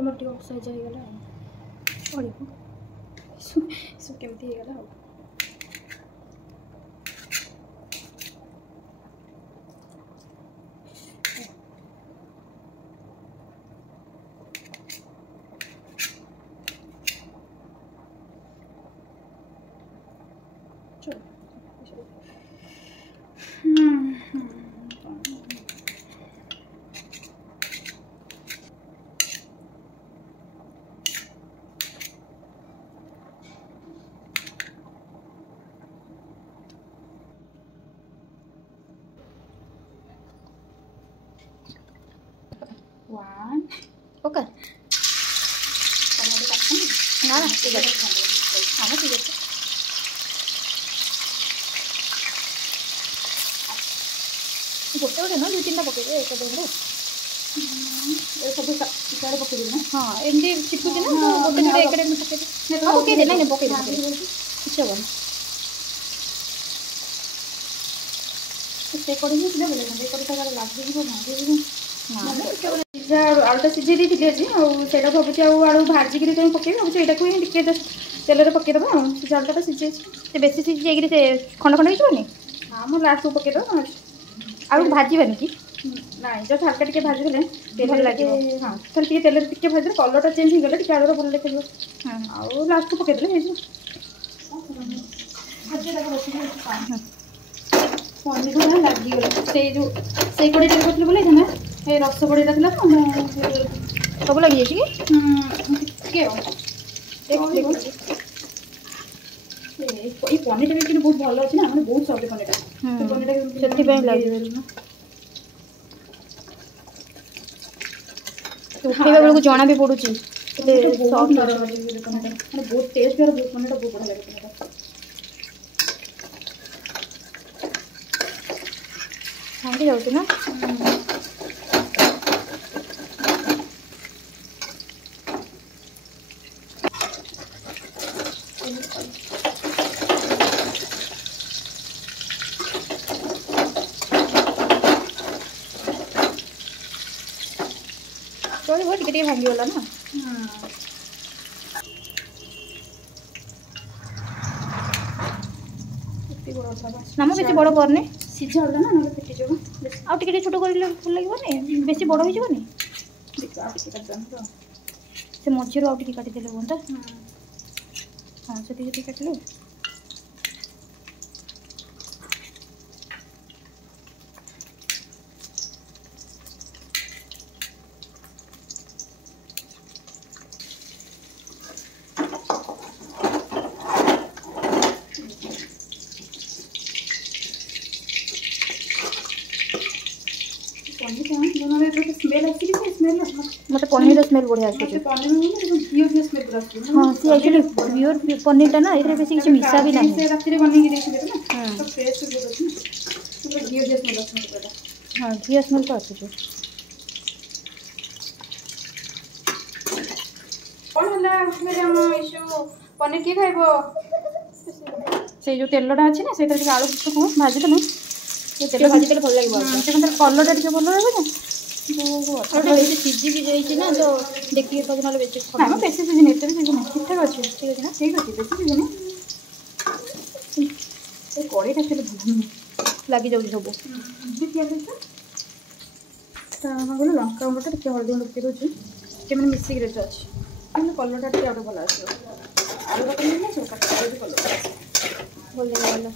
tomato oxide जाएगा और सो केमती हेगला हो वन ओके ना ना ठीक है हाँ ठीक है गोटे गोटे ना 2-3टा पकड़ एक सब पकड़ ना हाँ एमती चिपकुची ना गोटे गोटे एक पकड़ ना पकड़ किसी हम से कड़ी आलुटा सीझे दी आज आलू भाजी भाजिक पकड़ भाजी यहाँ को टे तेल पकईदे से आलुटा सीझे बेस सीझे खंड खंड होनी हाँ मैं लास्ट को पकईद आलू भाजबानी कि ना जस्ट हल्का टे भाजी भल लगे हाँ खाली तेल टे भाजी कलरटा चेंज हो गले आलुरा भल देखिए आउ लास्ट को पकईदे पनीर लगिगला से जो से कड़े करते बोले ना ये रस कड़ेटा था तो सब लग जाए ये पनीर भी बहुत भल अच्छे ना मैंने बहुत सफ्ट पनीर उठेगा बेलू जना भी पड़ू बहुत टेस्ट और बहुत पनीर बहुत बढ़िया लगे भांगी जाऊँ ना चलो टे भांगीगला ना नाम बेस बड़ करने सीझा ना ना फिटी जाओ आउ टे छोट कर भल लगे बेस बड़ हो से मझे आउ टे काटिदे हाँ हाँ से काटिले मत पनीर स्मेल बढ़िया हाँ सी एक्चुअली प्योर पनीर ना ये बेस किसी मिसा भी ना हाँ घी स्मेल तो आसूँ कौन पनीर किए खाइब से जो तेलटा अच्छी ना से आलू भाजी देना तेल भाजी देते भल लगे कलरटा टे भल रहा सीझी भी जाइए ना तो देखिए तो ना बेस बेस सीजन एत भी सीजन ठीक ठाक अच्छे ठीक है ना ठीक अच्छे बेस सीजन कड़ीटा से लग जाऊँ सब बोलो लंका गुंडा टे हल्दी गुंड पकई दूसरी टे मैंने मिसिक अच्छे कलरटा टे भल आस आलू कलर भल भल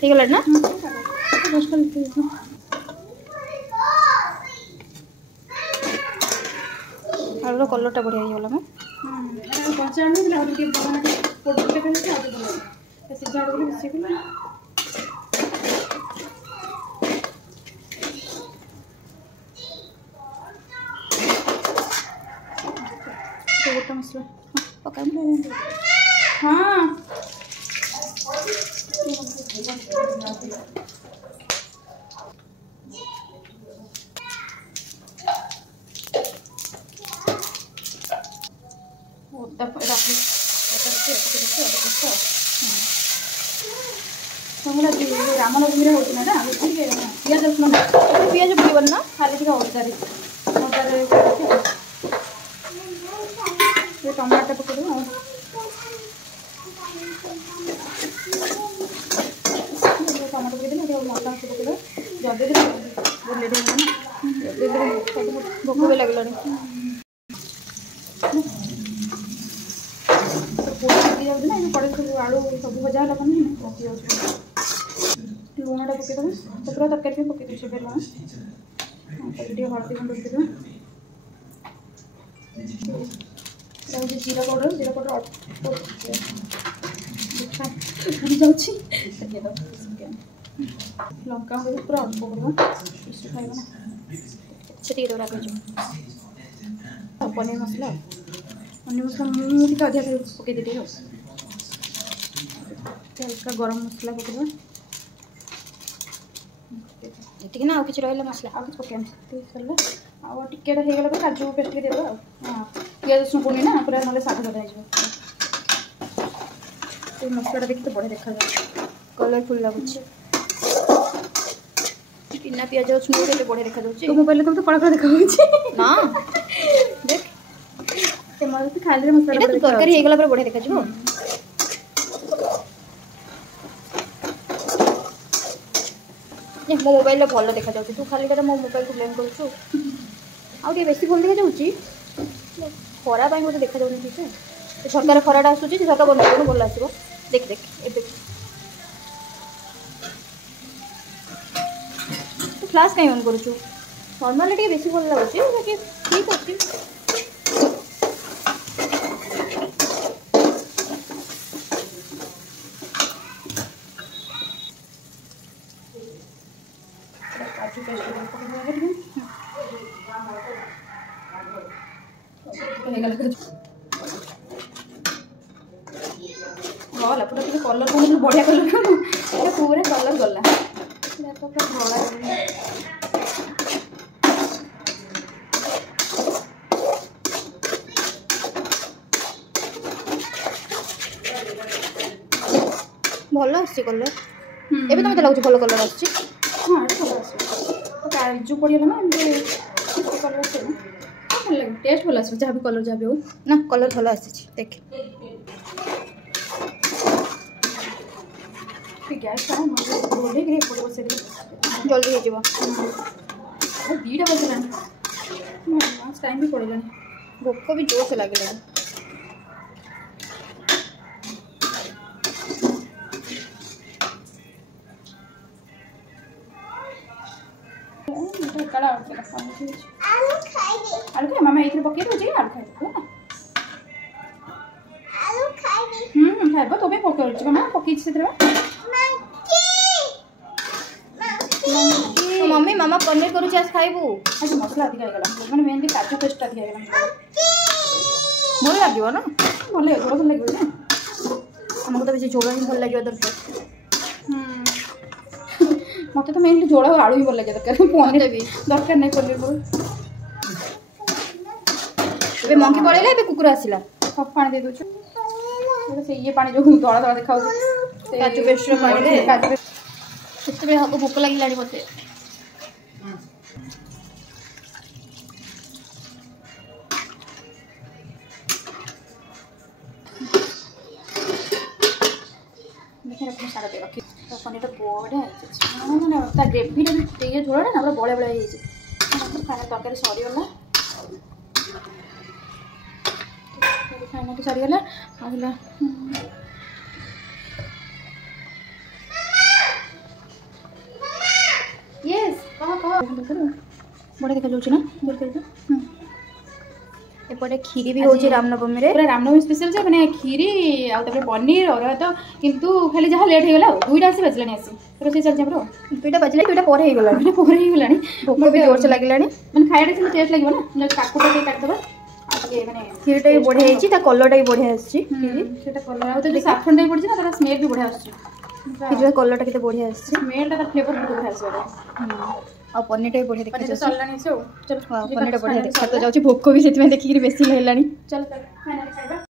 ठीक है ना आलूर कलरटा बढ़िया हो गला कंचा सीझा बेसी गोटा मसला पका हाँ रामनवमी होती ना पिज रसुण पिज पड़े ना खाली अदारे टमाटर पकड़ टमाटर पकड़ मसला पकड़ जल्दी भोक भी लगे कड़े सब आलू सब भजा है पकी लुणटा पकईद पूरा तरकारी पकई दूसरे लुण हलदी गुंड पकईद जीरा पाउडर पूरी जाऊँगी लंका पूरा अल्प खाइबा ना से पनीर मसला मुझे अधिक पकईदे हल्का गरम मसला पकड़ा ठीक ना कि रहा मसला आगे पकड़ सरला आगे होगा काजू पेस्ट टे देव पिज रसुण पड़नी ना पूरा ना साधा साधा हो मसला देखते बढ़िया देखा कलरफुल लगुच बिना पिज रसुण बढ़िया देखा तो मोबाइल तो कड़ा कड़ा देखा ना देख खाली मसला तरकारी होगा बढ़िया देखा मो मोबाइल भल देखा तू खाली मो मोबाइल को ब्लेम कर बेस भल देखा खरा बोलते देखा जाऊनी ठीक है सरकार खराटा आसूसी सरकार बंद कर भल आस देख देख तो फ्लाश कहीं ऑन करूँ नॉर्मल टे बेसी भल लगुच ठीक अच्छे गला पूरा टे कलर बढ़िया कलर पूरा कलर गला भल आस कलर एबे तो मत लगुच भल कलर आस काजू पड़ेगा ना कलर आस भल लगे टेस्ट भल आस जहाँ भी कलर जहाँ भी हो ना कलर भल आसी देख गैस जल्दी हो दीटा बजला टाइम भी पड़ेगा भोक भी जोर से लगे आलू खाए मामा ये पकई दूसरी आलू खाए खाइब तो पकड़ मामा पकई मम्मी मामा पनीर करूँ आज खाइबू अच्छा मसला अधिक होगा मैंने मेनली काजू पेस्ट अधिक होगा भल लगे ना भल झोल भल लगे ना आमको तो बेसी झोल ही भल लगे दरकार मत तो मेनली झोल आलू ही भल लगे दरकार पनीर भी दरकार नहीं पनीर ए मंकी पड़ेगा ए कुकुर आसला सब पानी दे दूँ से ये पानी जो धड़ा धड़ा देखा काजू पेस्ट पानी काजू पेस्ट हमको भोक लगे मत पनीर बढ़िया ग्रेवी झोल ना पूरा बड़े बड़े तरकारी सरीगला फाइनाली सरीगला बढ़िया देखा जाऊँ ना एपटे खीरी भी होची रामनवमी रे पूरा रामनवमी स्पेशल जे माने खीरी आ तबे पनीर और तो किंतु खाली जहाँ लेट हो गला दुईटा आसी बजलानी आसी रोसे चल जाबरो दुईटा बजला दुईटा पर हे गला दुईटा पर हे गलानी भोक भी जोर से लागलानी माने खाइडा से टेस्ट लागबो ना काकुटा के काट दबा आगे माने खीरटा भी बढ़िया हेची ता कलरटा भी बढ़िया आसी खीरी सेटा कलर आ तो जो साफरन दे पड़ची ना तारा स्मेल भी बढ़िया आसी खीर कलरटा केते बढ़िया आसी स्मेलटा ता फ्लेवर भी बढ़िया आसी आ पनीर टा बढ़िया देखा चल पनीर बढ़िया देखा तो जाऊँ भोक भी से देखिक बेसी है चल फाइनाली खाइबा